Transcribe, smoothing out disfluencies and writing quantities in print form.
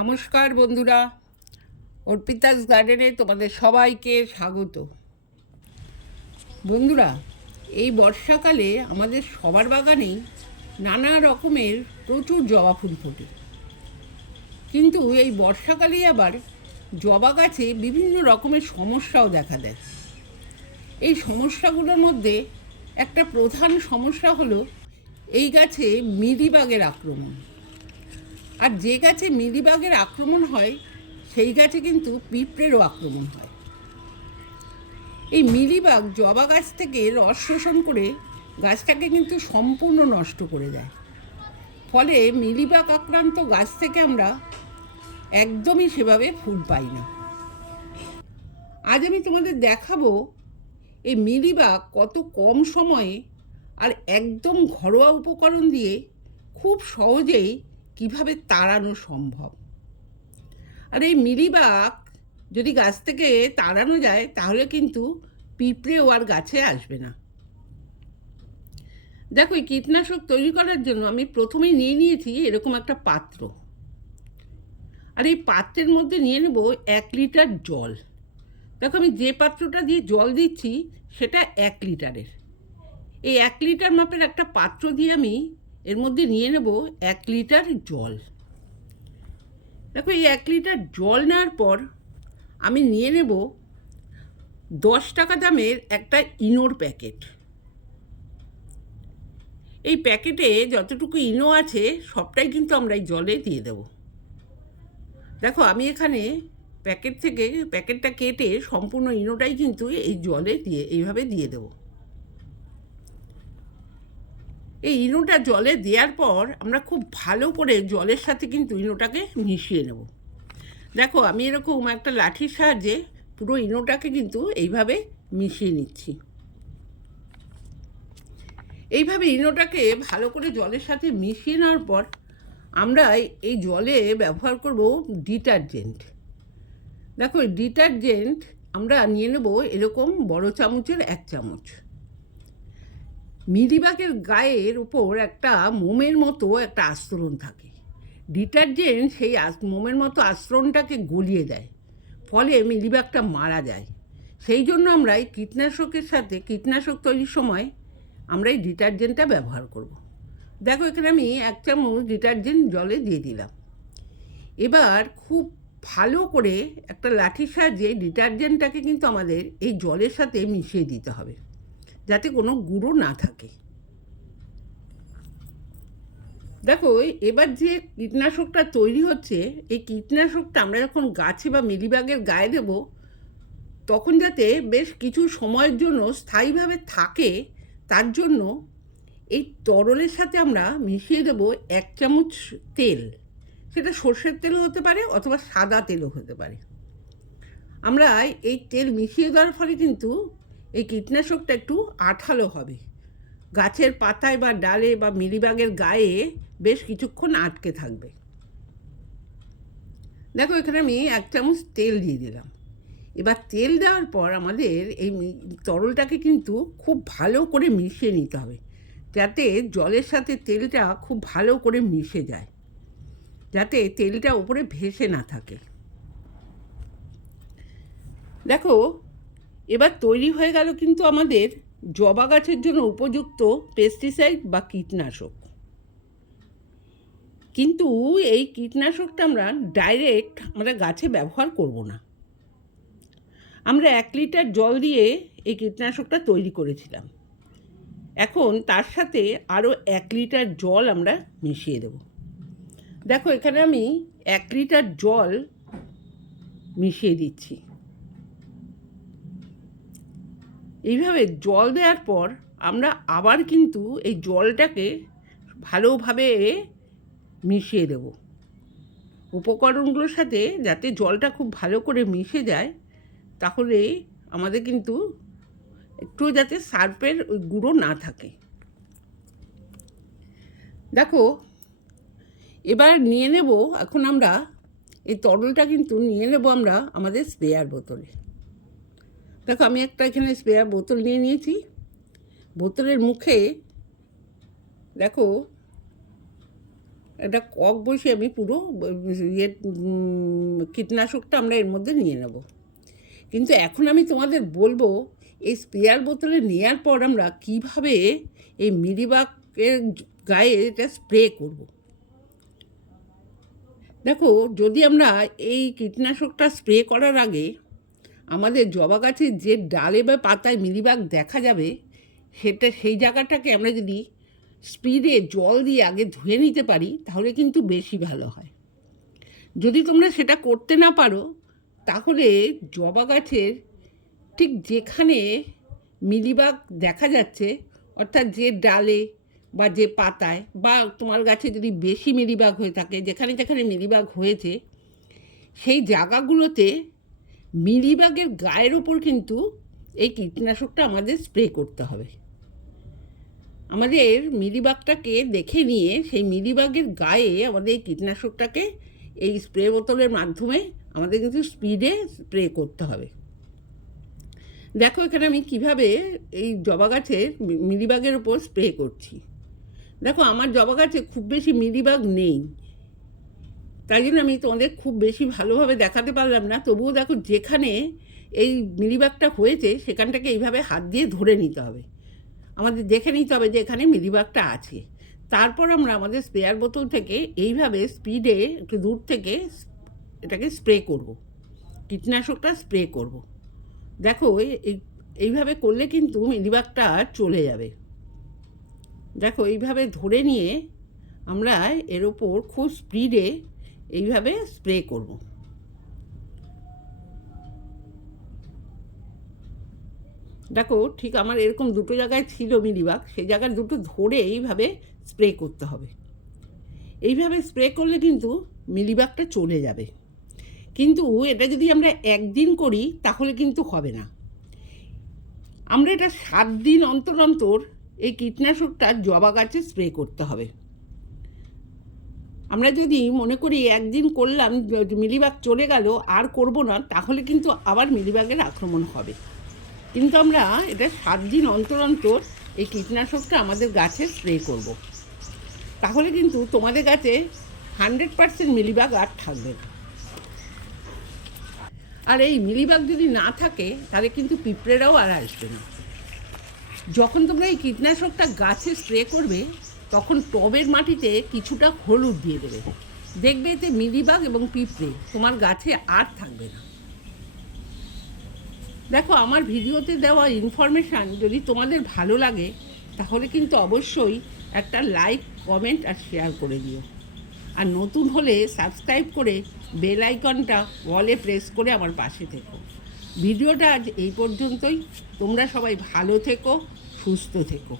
নমস্কার বন্ধুরা, অর্পিতাস গার্ডেনে তোমাদের সবাইকে স্বাগত। বন্ধুরা, এই বর্ষাকালে আমাদের সবার বাগানেই নানা রকমের প্রচুর জবা ফুল ফোটে। কিন্তু এই বর্ষাকালে আবার জবা গাছে বিভিন্ন রকমের সমস্যাও দেখা দেয়। এই সমস্যাগুলোর মধ্যে একটা প্রধান সমস্যা হলো এই গাছে মিলিবাগের আক্রমণ। আর যে গাছে মিলিবাগের আক্রমণ হয় সেই গাছে কিন্তু পিঁপড়েরও আক্রমণ হয়। এই মিলিবাগ জবা গাছ থেকে রস শোষণ করে গাছটাকে কিন্তু সম্পূর্ণ নষ্ট করে দেয়। ফলে মিলিবাগ আক্রান্ত গাছ থেকে আমরা একদমই সেভাবে ফুল পাই না। আজ আমি তোমাদের দেখাবো এই মিলিবাগ কত কম সময়ে আর একদম ঘরোয়া উপকরণ দিয়ে খুব সহজেই কিভাবে তাড়ানো সম্ভব। আর এই মিলিবাগ যদি গাছ থেকে তাড়ানো যায় তাহলে কিন্তু পিঁপড়েও আর গাছে আসবে না। দেখো, এই কীটনাশক তৈরি করার জন্য আমি প্রথমেই নিয়েছি এরকম একটা পাত্র। আর এই পাত্রের মধ্যে নিয়ে নেব 1 লিটার জল। দেখো, আমি যে পাত্রটা দিয়ে জল দিচ্ছি সেটা 1 লিটারের। এই 1 লিটার মাপের একটা পাত্র দিয়ে আমি এর মধ্যে নিয়ে নেব 1 লিটার জল। দেখো, এই 1 লিটার জল নেওয়ার পর আমি নিয়ে নেব 10 টাকা দামের একটা ইনোর প্যাকেট। এই প্যাকেটে যতটুকু ইনো আছে সবটাই কিন্তু আমরা এই জলে দিয়ে দেব। দেখো, আমি এখানে প্যাকেটটা কেটে সম্পূর্ণ ইনোটাই কিন্তু এই জলে এইভাবে দিয়ে দেব। এই ইনোটা জলে দেওয়ার পর আমরা খুব ভালো করে জলের সাথে কিন্তু ইনোটাকে মিশিয়ে নেব। দেখো, আমি এরকম একটা লাঠির সাহায্যে পুরো ইনোটাকে কিন্তু এইভাবে মিশিয়ে নিচ্ছি। এইভাবে ইনোটাকে ভালো করে জলের সাথে মিশিয়ে নেওয়ার পর আমরা এই জলে ব্যবহার করব ডিটারজেন্ট। দেখো, ডিটারজেন্ট আমরা নিয়ে নেব এরকম বড় চামচের 1 চামচ। মিলিবাগের গায়ের উপর একটা মোমের মতো একটা আস্তরণ থাকে। ডিটারজেন্ট সেই মোমের মতো আস্তরণটাকে গলিয়ে দেয়, ফলে মিলিবাগটা মারা যায়। সেই জন্য আমরা এই কীটনাশক তৈরির সময় আমরা এই ডিটারজেন্টটা ব্যবহার করব। দেখো, এখানে আমি 1 চামচ ডিটারজেন্ট জলে দিয়ে দিলাম। এবার খুব ভালো করে একটা লাঠির সাহায্যে ডিটারজেন্টটাকে কিন্তু আমাদের এই জলের সাথে মিশিয়ে দিতে হবে, যাতে কোনো গুঁড়ো না থাকে। দেখো, এবার যে কীটনাশকটা তৈরি হচ্ছে, এই কীটনাশকটা আমরা যখন গাছে বা মিলিবাগের গায়ে দেব তখন যাতে বেশ কিছু সময়ের জন্য স্থায়ীভাবে থাকে, তার জন্য এই তরলের সাথে আমরা মিশিয়ে দেব 1 চামচ তেল। সেটা সর্ষের তেলও হতে পারে অথবা সাদা তেলও হতে পারে। আমরা এই তেল মিশিয়ে দেওয়ার ফলে কিন্তু এই কীটনাশকটা একটু আঠালো হবে, গাছের পাতায় বা ডালে বা মিলিবাগের গায়ে বেশ কিছুক্ষণ আটকে থাকবে। দেখো, এখানে আমি 1 চামচ তেল দিয়ে দিলাম। এবার তেল দেওয়ার পর আমাদের এই তরলটাকে কিন্তু খুব ভালো করে মিশিয়ে নিতে হবে, যাতে জলের সাথে তেলটা খুব ভালো করে মিশে যায়, যাতে তেলটা উপরে ভেসে না থাকে। দেখো, এবার তৈরি হয়ে গেল কিন্তু আমাদের জবা গাছের জন্য উপযুক্ত পেস্টিসাইড বা কীটনাশক। কিন্তু এই কীটনাশকটা আমরা ডাইরেক্ট গাছে ব্যবহার করব না। আমরা 1 লিটার জল দিয়ে এই কীটনাশকটা তৈরি করেছিলাম। এখন তার সাথে আরও 1 লিটার জল আমরা মিশিয়ে দেব। দেখো, এখানে আমি 1 লিটার জল মিশিয়ে দিচ্ছি। এইভাবে জল দেওয়ার পর আমরা আবার কিন্তু এই জলটাকে ভালোভাবে মিশিয়ে দেব উপকরণগুলোর সাথে, যাতে জলটা খুব ভালো করে মিশে যায়। তাহলে আমাদের কিন্তু একটু যাতে সার্ফের ওই গুঁড়ো না থাকে। দেখো, এবার নিয়ে নেব, এখন আমরা এই তরলটা কিন্তু নিয়ে নেব আমরা আমাদের স্প্রেয়ার বোতলে। দেখো, আমি একটা এখানে স্প্রেয়ার বোতল নিয়ে নিয়েছি। বোতলের মুখে দেখো একটা কক বসে আমি পুরো কীটনাশকটা আমরা এর মধ্যে নিয়ে নেব। কিন্তু এখন আমি তোমাদের বলবো এই স্প্রেয়ার বোতলে নেওয়ার পর আমরা কিভাবে এই মিলিবাগের গায়ে এটা স্প্রে করব। দেখো, যদি আমরা এই কীটনাশকটা স্প্রে করার আগে আমাদের জবা গাছের যে ডালে বা পাতায় মিলিবাগ দেখা যাবে সেই জায়গাটাকে আমরা যদি স্পিডে জল দিয়ে আগে ধুয়ে নিতে পারি তাহলে কিন্তু বেশি ভালো হয়। যদি তোমরা সেটা করতে না পারো তাহলে জবা গাছের ঠিক যেখানে মিলিবাগ দেখা যাচ্ছে, অর্থাৎ যে ডালে বা যে পাতায় বা তোমার গাছে যদি বেশি মিলিবাগ হয়ে থাকে, যেখানে যেখানে মিলিবাগ হয়েছে সেই জায়গাগুলোতে মিলিবাগের গায়ের ওপর কিন্তু এই কীটনাশকটা আমাদের স্প্রে করতে হবে। আমাদের মিলিবাগটাকে দেখে নিয়ে সেই মিলিবাগের গায়ে আমাদের এই কীটনাশকটাকে এই স্প্রে বোতলের মাধ্যমে আমাদের কিন্তু স্পিডে স্প্রে করতে হবে। দেখো এখানে আমি কিভাবে এই জবা গাছের মিলিবাগের ওপর স্প্রে করছি। দেখো, আমার জবা গাছে খুব বেশি মিলিবাগ নেই, তাই জন্য আমি তোমাদের খুব বেশি ভালোভাবে দেখাতে পারলাম না। তবুও দেখো, যেখানে এই মিলিবাগটা হয়েছে সেখানটাকে এইভাবে হাত দিয়ে ধরে নিতে হবে। আমাদের দেখে নিতে হবে যে এখানে মিলিবাগটা আছে। তারপর আমরা আমাদের স্প্রেয়ার বোতল থেকে এইভাবে স্পিডে একটু দূর থেকে এটাকে স্প্রে করব, কীটনাশকটা স্প্রে করব। দেখো, এইভাবে করলে কিন্তু মিলিবাগটা চলে যাবে। দেখো, এইভাবে ধরে নিয়ে আমরা এর ওপর খুব স্পিডে এইভাবে স্প্রে করব। দেখো, ঠিক আমার এরকম দুটো জায়গায় ছিল মিলিবাগ, সেই জায়গার দুটো ধরে এইভাবে স্প্রে করতে হবে। এইভাবে স্প্রে করলে কিন্তু মিলিবাগটা চলে যাবে। কিন্তু এটা যদি আমরা একদিন করি তাহলে কিন্তু হবে না। আমরা এটা 7 দিন অন্তর অন্তর এই কীটনাশকটা জবা গাছে স্প্রে করতে হবে। আমরা যদি মনে করি একদিন করলাম, মিলিবাগ চলে গেল, আর করব না, তাহলে কিন্তু আবার মিলিবাগের আক্রমণ হবে। কিন্তু আমরা এটা 7 দিন অন্তর অন্তর এই কীটনাশকটা আমাদের গাছে স্প্রে করব। তাহলে কিন্তু তোমাদের গাছে 100% মিলিবাগ আর থাকবে না। আর এই মিলিবাগ যদি না থাকে তাহলে কিন্তু পিঁপড়েরাও আর আসবে না। যখন তোমরা এই কীটনাশকটা গাছে স্প্রে করবে তখন টবের মাটিতে কিছুটা হলুদ দিয়ে দেবে, দেখবে এতে মিলিবাগ এবং পিঁপড়ে তোমার গাছে আর থাকবে না। দেখো, আমার ভিডিওতে দেওয়া ইনফরমেশান যদি তোমাদের ভালো লাগে তাহলে কিন্তু অবশ্যই একটা লাইক, কমেন্ট আর শেয়ার করে দিও। আর নতুন হলে সাবস্ক্রাইব করে বেল আইকনটা অলে প্রেস করে আমার পাশে থেকো। ভিডিওটা আজ এই পর্যন্তই। তোমরা সবাই ভালো থেকো, সুস্থ থেকো।